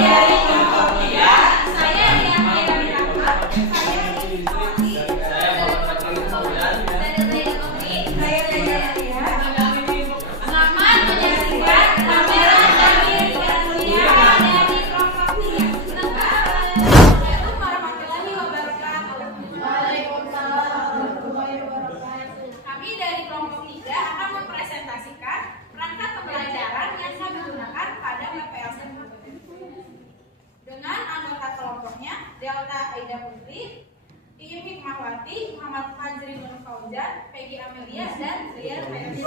dari kelompok 3. Saya Rianti Ramirafa. Saya Rizky. Saya Muhammad Fakri Fauzan. Saya Dea Putri. Saya Dea Lia. Selamat menyaksikan pameran dari Kasia dari kelompok 3. Assalamualaikum warahmatullahi wabarakatuh. Waalaikumsalam warahmatullahi wabarakatuh. Kami dari kelompok 3 akan mempresentasikan perangkat pembelajaran yang kami gunakan pada PPLC dengan anggota kelompoknya Delta Aida Putri, Iim Hikmawati, Muhammad Fajri Nur Fauzan, Peggy Amelia, dan Rian Hayati.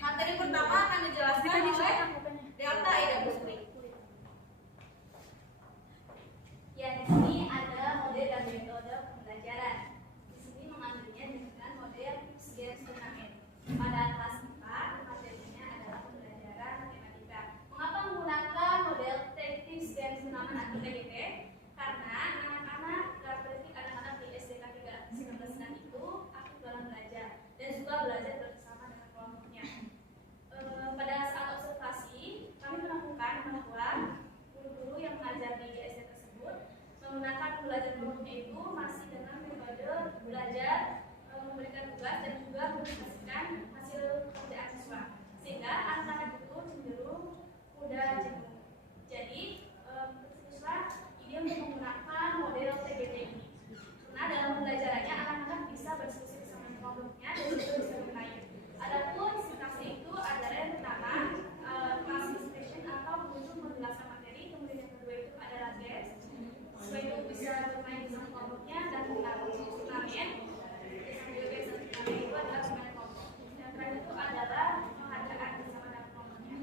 Materi pertama akan dijelaskan oleh Delta Aida Putri. Ya, di sini ada model dan metode pembelajaran. Di sini mengambilnya dengan model Games Turnamen. Pada kelas 4, materinya adalah pembelajaran matematika. Mengapa menggunakan model Tactics Games Turnamen atau TGT? Karena anak-anak di SDK 319 itu aktif dalam belajar dan juga belajar bersama dengan kelompoknya. Pada saat observasi, kami menemukan bahwa guru-guru yang mengajar di SD tersebut menggunakan belajar kelompoknya itu masih dengan metode belajar memberikan tugas dan juga menghasilkan hasil pekerjaan siswa, sehingga anak-anak itu cenderung mudah jenuh. Jadi siswa ide untuk menggunakan model TGT ini, karena dalam pembelajarannya anak-anak bisa berdiskusi bersama kelompoknya dan juga bisa bermain. Adapun sintaksi itu adalah yang pertama classification atau untuk menjelaskan materi, kemudian yang kedua itu adalah games, selain itu bisa bermain bersama kelompoknya dan turnamen. Itu adalah permainan kelompok. Yang terakhir itu adalah penghargaan bersama dengan kelompoknya.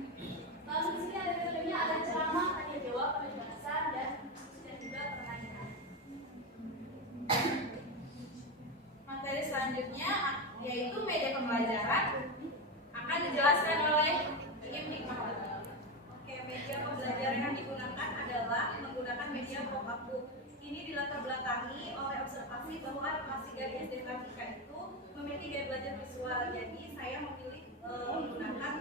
Lalu di sini ada metodenya, ada ceramah, tanya jawab, penjelasan dan juga pertanyaan. Materi selanjutnya yaitu media pembelajaran akan dijelaskan oleh Iim Hikmawati. Oke, media pembelajaran yang digunakan adalah menggunakan media pop-up book. Ini dilatar belakangi oleh observasi bahwa kelas 3 di SDK Tika itu memiliki gaya belajar visual. Jadi saya memilih menggunakan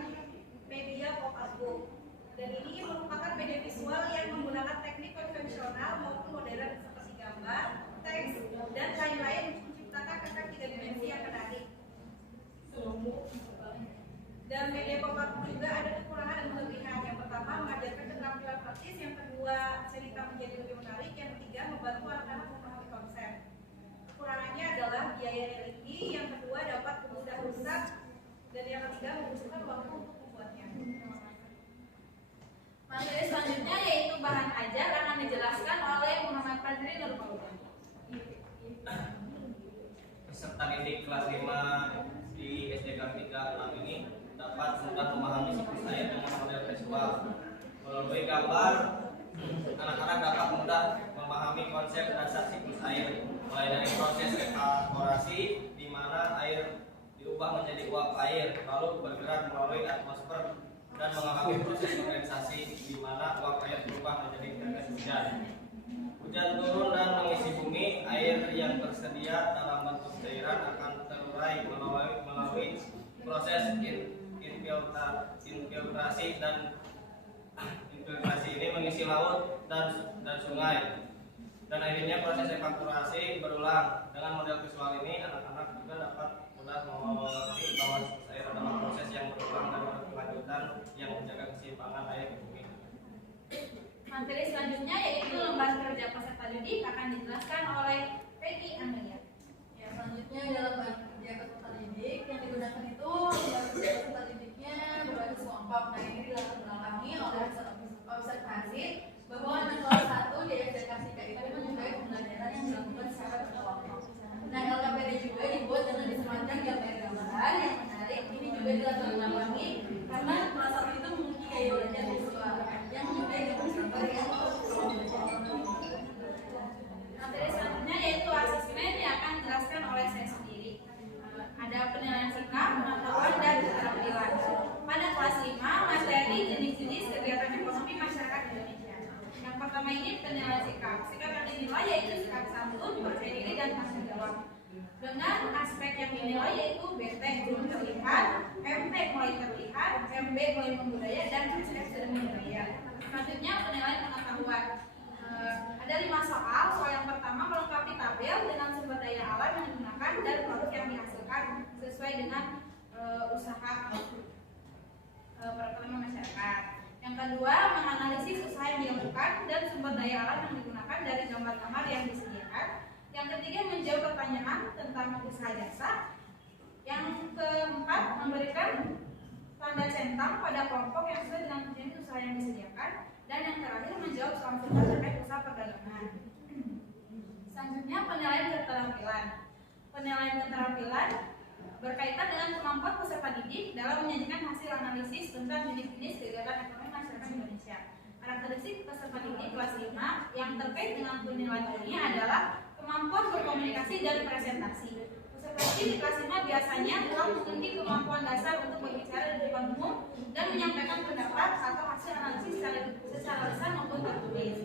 media pop-up book. Dan ini merupakan media visual yang menggunakan teknik konvensional maupun modern seperti gambar, teks, dan lain-lain untuk menciptakan efek 3 dimensi yang menarik. Dan media pop-up book juga ada kekurangan dan kelebihan. Yang pertama, mengajarkan keterampilan praktis. Yang kedua, cerita menjadi lebih menarik. Yang ketiga, membantu anak-anak memahami konsep. Kekurangannya adalah biaya yang tinggi. Yang kedua, dapat mudah rusak. Dan yang ketiga, membutuhkan waktu untuk membuatnya. Materi selanjutnya yaitu bahan ajar akan dijelaskan oleh Muhammad Fajri Nur Fauzan. Peserta didik kelas 5 di SDK 3 ini dapat mudah memahami siklus air dengan model visual. Melalui gambar, anak-anak dapat mudah memahami konsep dasar siklus air, mulai dari proses evaporasi di mana air diubah menjadi uap air, lalu bergerak melalui atmosfer dan mengalami proses kondensasi di mana uap air berubah menjadi tetes hujan. Hujan turun dan mengisi bumi, air yang tersedia dalam bentuk cairan akan terurai melalui proses infiltrasi dan infiltrasi ini mengisi laut dan sungai. Dan akhirnya proses evaporasi berulang. Dengan model visual ini anak-anak juga dapat mudah mengerti bahwa air adalah proses yang berulang dan berkelanjutan yang menjaga keseimbangan air di bumi. Materi selanjutnya yaitu lembar kerja peserta didik akan dijelaskan oleh Peggy Amelia. Ya, selanjutnya adalah bahan kerja peserta didik. Yang digunakan itu bahan kerja peserta didiknya berbasis kelompok. Nah, ini dilatar belakangi oleh observasi bahwa anak kelas 1 di SDK Tika itu menyukai pembelajaran yang dilakukan secara berkelompok. Nah, LKPD juga dibuat dengan disematkan gambar-gambaran yang menarik. Ini juga dilatar belakangi karena kelas 1 itu memiliki gaya belajar visual yang menyukai gambar-gambar yang Materi selanjutnya yaitu asesmen yang akan dijelaskan oleh saya sendiri. Ada penilaian sikap, pengetahuan, dan keterampilan. Pada kelas 5, materi jenis-jenis kegiatan ekonomi masyarakat Indonesia. Yang pertama ini penilaian sikap. Sikap yang dinilai yaitu sikap santun, percaya diri, dan tanggung jawab. Dengan aspek yang dinilai yaitu BT belum terlihat, MP mulai terlihat, MB mulai membudaya, dan SP sudah membudaya. Selanjutnya penilaian pengetahuan. Ada 5 soal. Soal yang pertama melengkapi tabel dengan sumber daya alam yang digunakan dan produk yang dihasilkan sesuai dengan usaha perekonomian masyarakat. Yang kedua, menganalisis usaha yang dilakukan dan sumber daya alam yang digunakan dari gambar-gambar yang disediakan. Yang ketiga, menjawab pertanyaan tentang usaha jasa. Yang keempat, memberikan tanda centang pada kelompok yang sesuai dengan jenis usaha yang disediakan. Dan yang terakhir, menjawab soal-soal terkait usaha perdagangan. Selanjutnya, penilaian keterampilan. Penilaian keterampilan berkaitan dengan kemampuan peserta didik dalam menyajikan hasil analisis tentang jenis-jenis kegiatan ekonomi masyarakat Indonesia. Karakteristik peserta didik kelas 5 yang terkait dengan penilaian ini adalah kemampuan berkomunikasi dan presentasi. Peserta didik di kelas 5 biasanya telah memiliki kemampuan dasar untuk berbicara di depan umum dan menyampaikan pendapat atau hasil analisis secara lisan maupun tertulis.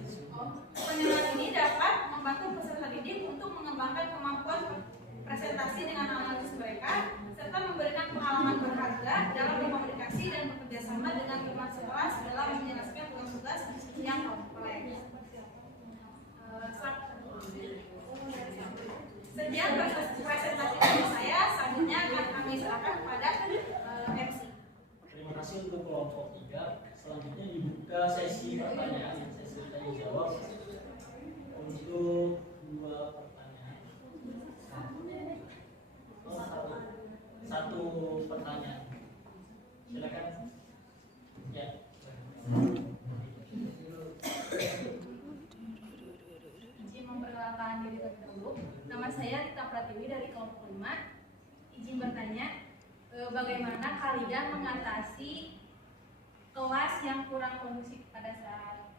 Penilaian ini dapat membantu peserta didik untuk mengembangkan kemampuan presentasi dengan analisis mereka serta memberikan pengalaman berharga dalam berkomunikasi dan bekerjasama dengan teman sekelas dalam menjelaskan tugas-tugas yang kompleks. Sekian presentasi dari saya. Selanjutnya akan kami serahkan kepada MC. Terima kasih untuk kelompok 3. Selanjutnya dibuka sesi pertanyaan, sesi tanya jawab untuk 2 pertanyaan. Satu pertanyaan. Silakan. Ya. Izin memperkenalkan diri terlebih dahulu. Nama saya Rita Pratiwi dari kelompok 5. Izin bertanya, bagaimana kalian mengatasi kelas yang kurang kondusif pada saat